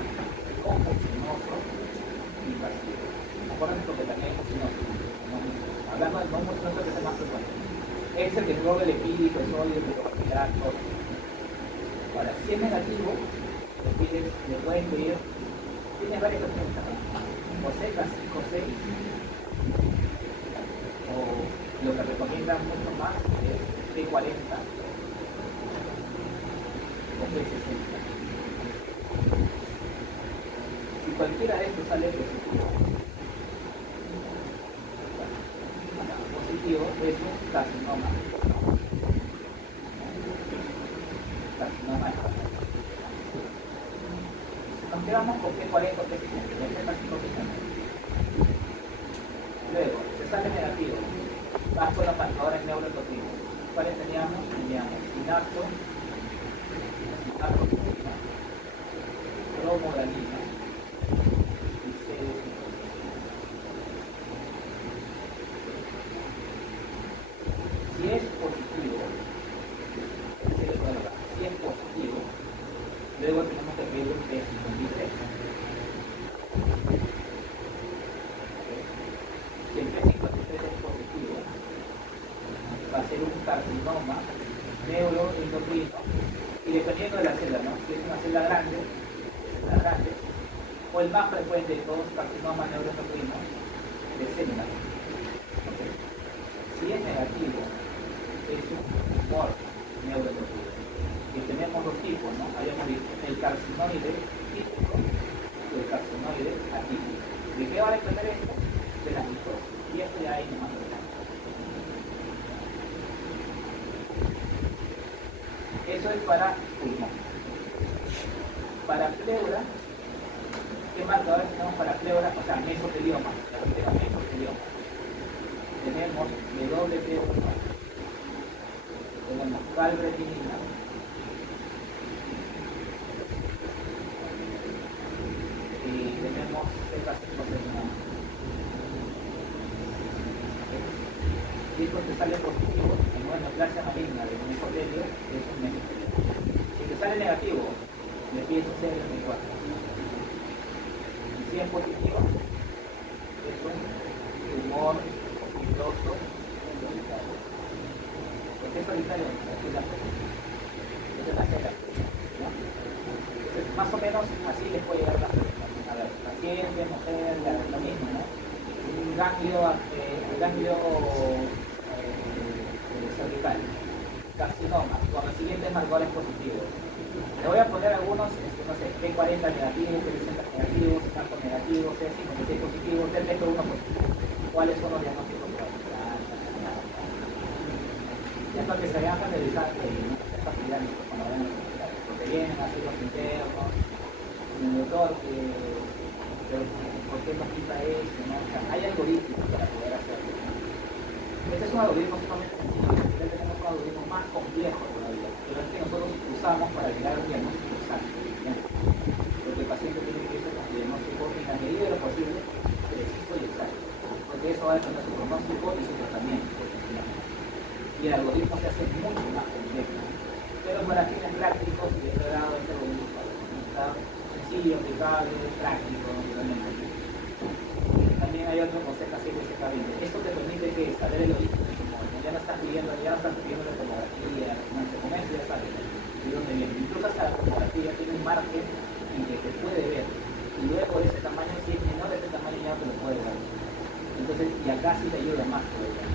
confusionoso y carcinoma. Acuérdense porque también es mucinoso. Hablando de no mucinoso, que es el más frecuente. Es el que engloba el epídico, el sodio, el microcapilar, todo. Ahora, si es negativo, le pueden pedir, tiene varias opciones, o CK5-6, o lo que recomiendan mucho más es T40 o P60. Si cualquiera de estos sale positivo, es un carcinoma. Carcinoma. Nos quedamos con P40 o P60. Luego, se sale negativo. Vas con los marcadores neuroendocrinos. ¿Cuáles teníamos? Teníamos sinapto, cromogranina y CD5. Si es positivo, luego tenemos que pedir un P53. Si el P53 es positivo, va a ser un carcinoma neuroendocrino, y dependiendo de la célula, ¿no? Si es una célula grande, o el más frecuente de todos, carcinoma neuroendocrino de célula. ¿Okay? Si es negativo, es un tumor neuroendocrino. Y tenemos dos tipos, ¿no? Habíamos visto el carcinoide típico y el carcinoide atípico. ¿De qué va a depender esto? De la mitosis. Y esto ya hay más adelante. Eso es para pulmón. Para pleura, ¿qué marcadores tenemos para pleura? O sea, mesotelioma. Mesotelioma. Tenemos WT1, tenemos calbretinina, y tenemos CK5-6. Y esto te sale positivo en una neoplasia maligna de un mesotelio, es un mesotelioma. Si te sale negativo, le pides un CL24. Y si es positivo, es un tumor fibroso solitario. ¿Por qué solitario? Porque es la célula, ¿no? Entonces, más o menos así les puede llegar la célula. A ver, paciente, mujer, lo mismo, ¿no? Un ganglio cervical, carcinoma, con los siguientes marcadores positivos. Le voy a poner algunos, no sé, P40 negativo, P60 negativo, tanto negativo, C56 positivo, T1 positivo. ¿Cuáles son los diagnósticos? Ya para que se vayan familiarizando y no se facilitan cuando vayan a los hospitales, porque vienen así los internos, el doctor, ¿por qué nos quita esto? ¿No? O sea, hay algoritmos para poder hacerlo. Este es un algoritmo sumamente sencillo, ya tenemos un algoritmo más complejo todavía, pero es que nosotros usamos para llegar al diagnóstico exacto. Porque el paciente tiene que irse con su diagnóstico en la medida de lo posible, preciso y exacto. Porque eso va a depender de su pronóstico y su tratamiento. Y el algoritmo se hace mucho más complejo. Pero para fines prácticos, y de este lado, este algoritmo está sencillo, aplicable, práctico, realmente. También hay otro con CK7 y CK20. Esto te permite que saber el origen del tumor. Ya no estás pidiendo la tomografía, con eso ya sabes de dónde viene. Incluso hasta la tomografía tiene un margen en que te puede ver. Y luego de ese tamaño, si es menor de ese tamaño, ya te lo puede ver. Entonces, y acá sí te ayuda más todavía.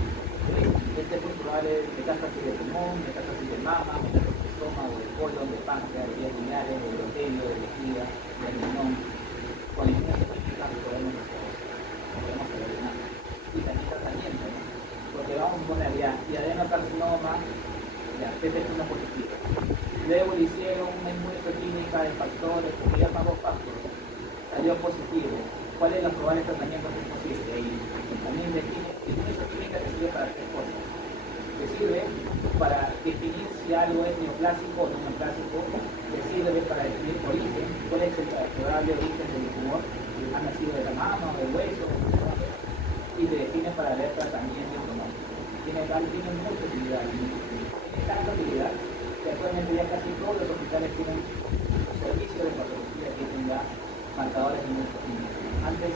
Este es muy probable metástasis de pulmón, metástasis de mama, metástasis de estómago, de colon, de páncreas, de vías biliares, de endotelio, de vejiga, de riñón. Con ninguna específica podemos saber nada. Y también tratamiento, ¿no? Porque vamos a poner, Ya, y adenocarcinoma, ya, PP1 positivo. Luego le hicieron una inmunohistoquímica de factores, porque ya pagó factores, salió positivo. ¿Cuál es la probable tratamiento que es posible? Ahí también define, inmunohistoquímica te sirve para tres cosas. Te sirve para definir si algo es neoplásico o no neoplásico, te sirve para definir origen, cuál es el probable origen del tumor, ha nacido de la mama o del hueso, y te define para ver tratamiento o no. Tiene mucha utilidad, tiene tanta utilidad que actualmente ya casi todos los hospitales tienen un servicio de patología que tenga marcadores de inmunohistoquímica. Antes,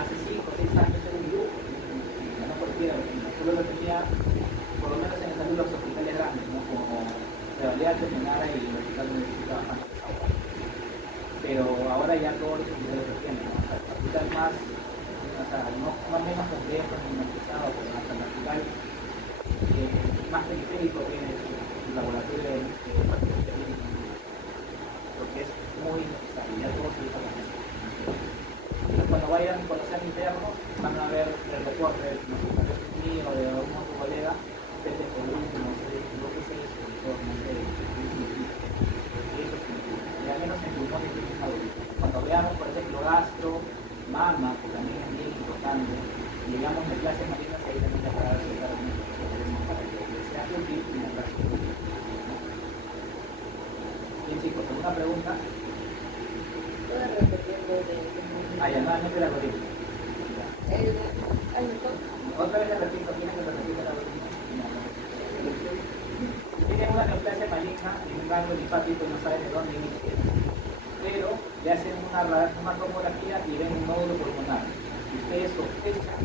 hace 5 o 6 años era un grupo, no cualquiera, solo lo tenía, por lo menos en salud, los hospitales grandes, ¿no? Como Realidad Terminara y el Hospital Universitario Juan de Sagua. Pero ahora ya todos los hospitales lo tienen, ¿no? O sea, el hospital más, o sea, no menos complejo ni más pesado, pero hasta el hospital más periférico tiene su laboratorio de patología clínica, porque es muy necesario, ya todos se usan la gente. Cuando vayan, cuando sean internos, van a ver el reporte, no sé, tal vez mío o de algún otro colega, desde por último, no sé, lo que es eso, no sé, eso sí, y al menos en pulmones tiene una duda. Cuando veamos, por ejemplo, gastro, mama, que también es bien importante, y digamos de clases marinas, ahí también la para realizar algunas cosas para que sea útil y la clase útil. Bien chicos, ¿alguna pregunta? ¿Puedes repetirlo de Ya, no te la repito. Otra vez le repito, tiene que repetir la algoritmo. Tiene una neoplasia maligna en un ganglio linfático y no sabe de dónde inicia. Pero le hacen una tomografía y ven un nódulo pulmonar. Y ustedes sospechan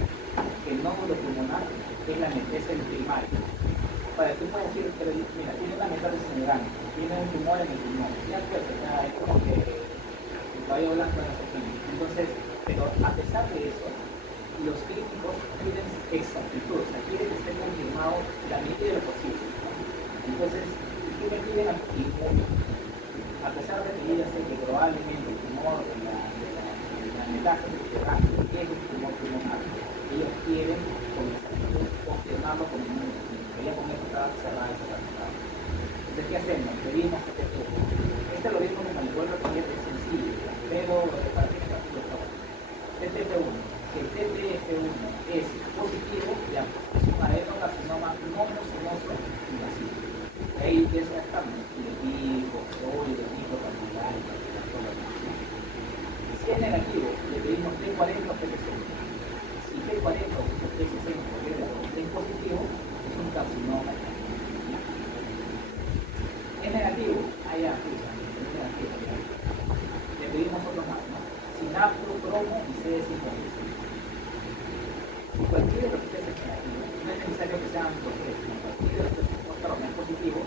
que el nódulo pulmonar es el primario. Para que tú puedas decir, pero mira, tiene una metástasis en el ganglio, tiene un tumor en el pulmón. Ya pues, es como que el caballo blanco de la persona. Entonces, pero a pesar de eso, los clínicos piden exactitud, o sea, quieren que esté confirmado la medida de lo posible, ¿no? Entonces, ¿qué me piden aquí? A pesar de que ellos sé que probablemente el tumor de la metástasis cerebral es un tumor pulmonar, ellos quieren con exactitud confirmarlo con el número. Ya con eso está cerrada esa carpeta. Entonces, ¿qué hacemos? Pedimos este algoritmo que me vuelvo a repetir es sencillo, pero para qué me captura esta hora. TTF1. Si el TTF1 es positivo, ya es un adenocarcinoma no mucinoso invasivo. Ahí ya estamos, el tipo, sólido, el tipo particular, todo lo demás. Si es negativo, le pedimos T40 o T60. Si T40 o T60 es positivo, es un carcinoma. Es negativo, allá, es negativo. Le pedimos otro más, ¿no? Sinapto, cromo y CD56. Si cualquiera de los tres es negativo, no es necesario que sean los tres, sino cualquiera de los tres es positivo,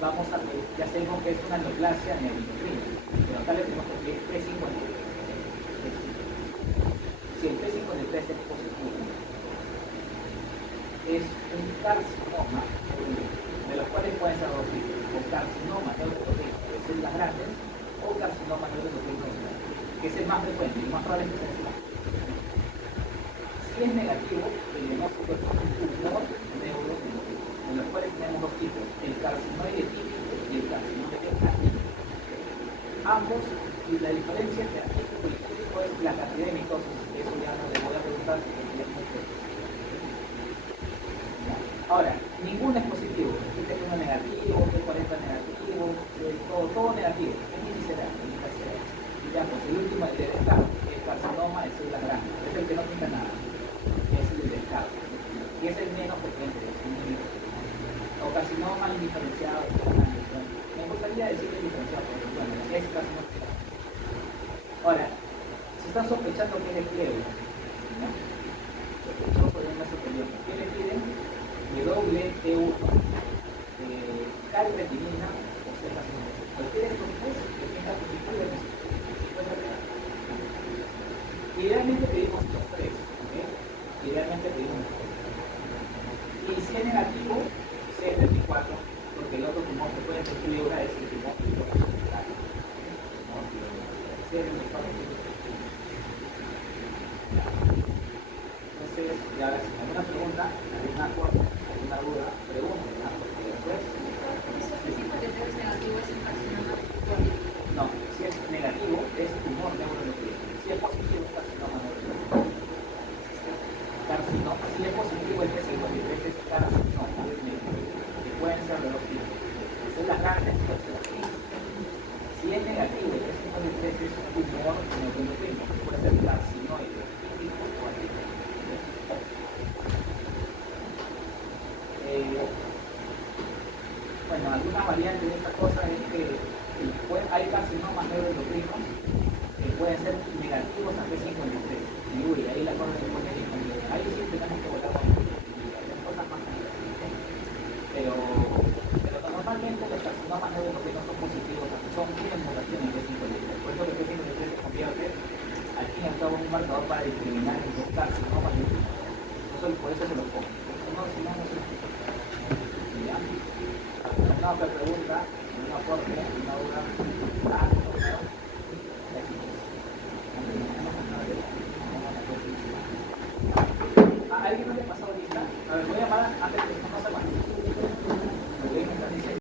vamos a ver, ya sabemos que es una neoplasia neuroendocrina, pero acá le tenemos que pedir P53. Si el P53 es positivo, es un carcinoma, de los cuales pueden ser dos tipos, o carcinoma neuroendocrino de células grandes, o carcinoma neuroendocrino que es el más frecuente, y más probable que sea el más. Si es negativo, el diagnóstico es un tumor neuroendocrino, en los cuales tenemos dos tipos, el carcinoide típico y el carcinoide atípico. Ambos, y la diferencia entre atípico y típico es la cantidad de mitosis, eso ya no le voy a preguntar porque es mucho. Ahora, ninguno es positivo, aquí tengo uno negativo, T40 negativo, todo negativo, es ni será. Y ya, pues el último es el de descargo, el carcinoma es células grandes, es el que no pinta nada, es el de descargo, y es el menos frecuente, o carcinoma indiferenciado, me gustaría decir indiferenciado, porque bueno, es carcinoma. Ahora, si están sospechando que es de plebe, ¿no? Sospechoso de una superior, ¿qué le piden? WT1, calretinina o C-carcinoma. Cualquiera de estos tres que tenga positivo en esto. Idealmente pedimos los tres, ¿okay? Idealmente pedimos los tres. Y si es negativo, C34, porque el otro tumor que puede ser fibra es el tumor fibrocelular. C34. Entonces, y ahora si alguna pregunta, alguna bueno, algunas variantes de esta cosa es que hay carcinomas neuroendocrinos que pueden ser negativos a P53. Y uy, ahí la cosa se pone bien. Ahí sí tenemos que votar con cosas más complejas. Pero normalmente los carcinomas neuroendocrinos son positivos, tienen mutaciones en P53. Por eso que P53 se convierte al fin y al cabo un marcador para discriminar entre los carcinomas y otros. Por eso se los pongo. No, si no, no sé. ¿Ya? ¿Alguna otra pregunta? ¿Algún aporte? ¿Alguna duda? ¿A alguien no le pasó ahorita? A ver, voy a llamar antes de